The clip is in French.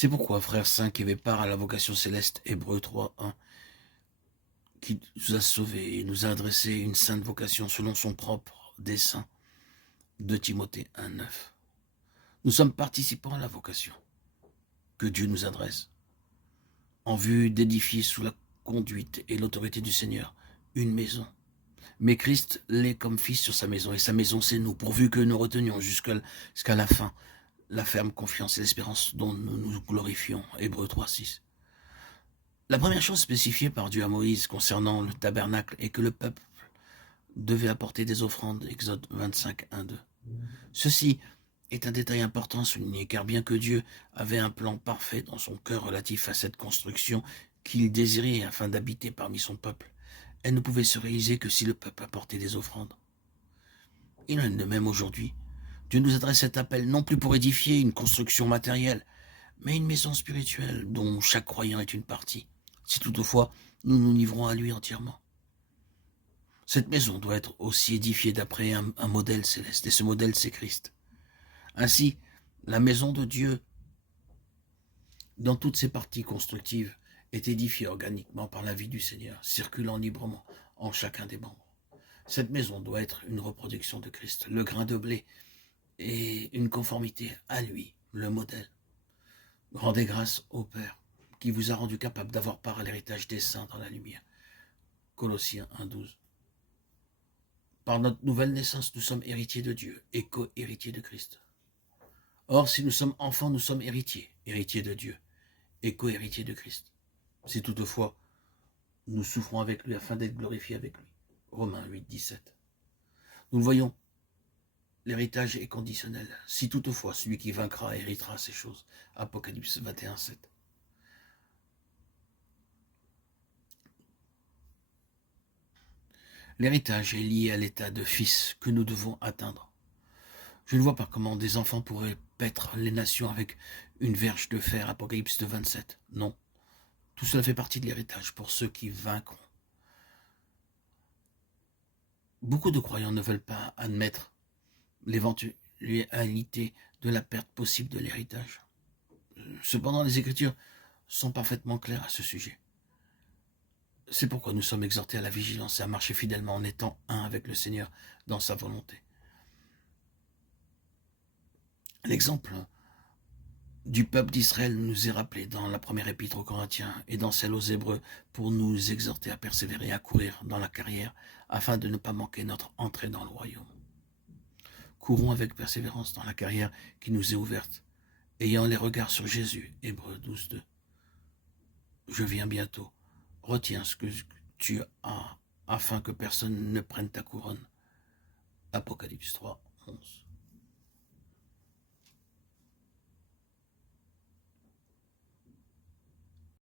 C'est pourquoi, frère saint, qui avait part à la vocation céleste, Hébreux 3, 1, qui nous a sauvés et nous a adressé une sainte vocation selon son propre dessein, de Timothée 1, 9. Nous sommes participants à la vocation que Dieu nous adresse, en vue d'édifier sous la conduite et l'autorité du Seigneur une maison. Mais Christ l'est comme fils sur sa maison, et sa maison c'est nous, pourvu que nous retenions jusqu'à la fin la ferme confiance et l'espérance dont nous nous glorifions. Hébreux 3, 6. La première chose spécifiée par Dieu à Moïse concernant le tabernacle est que le peuple devait apporter des offrandes. Exode 25, 1, 2. Ceci est un détail important à souligner, car bien que Dieu avait un plan parfait dans son cœur relatif à cette construction qu'il désirait afin d'habiter parmi son peuple, elle ne pouvait se réaliser que si le peuple apportait des offrandes. Il en est de même aujourd'hui. Dieu nous adresse cet appel non plus pour édifier une construction matérielle, mais une maison spirituelle dont chaque croyant est une partie, si toutefois nous nous livrons à lui entièrement. Cette maison doit être aussi édifiée d'après un modèle céleste, et ce modèle c'est Christ. Ainsi, la maison de Dieu, dans toutes ses parties constructives, est édifiée organiquement par la vie du Seigneur, circulant librement en chacun des membres. Cette maison doit être une reproduction de Christ, le grain de blé, et une conformité à lui, le modèle. Rendez grâce au Père, qui vous a rendu capable d'avoir part à l'héritage des saints dans la lumière. Colossiens 1, 12. Par notre nouvelle naissance, nous sommes héritiers de Dieu et co-héritiers de Christ. Or, si nous sommes enfants, nous sommes héritiers, héritiers de Dieu et co-héritiers de Christ. Si toutefois, nous souffrons avec lui afin d'être glorifiés avec lui. Romains 8, 17. Nous le voyons, l'héritage est conditionnel. Si toutefois, celui qui vaincra héritera ces choses. Apocalypse 21, 7. L'héritage est lié à l'état de fils que nous devons atteindre. Je ne vois pas comment des enfants pourraient paître les nations avec une verge de fer, Apocalypse 27. Non, tout cela fait partie de l'héritage pour ceux qui vaincront. Beaucoup de croyants ne veulent pas admettre l'éventualité de la perte possible de l'héritage. Cependant, les Écritures sont parfaitement claires à ce sujet. C'est pourquoi nous sommes exhortés à la vigilance et à marcher fidèlement en étant un avec le Seigneur dans sa volonté. L'exemple du peuple d'Israël nous est rappelé dans la première épître aux Corinthiens et dans celle aux Hébreux pour nous exhorter à persévérer et à courir dans la carrière afin de ne pas manquer notre entrée dans le royaume. Courons avec persévérance dans la carrière qui nous est ouverte, ayant les regards sur Jésus. Hébreux 12, 2. Je viens bientôt. Retiens ce que tu as afin que personne ne prenne ta couronne. Apocalypse 3, 11.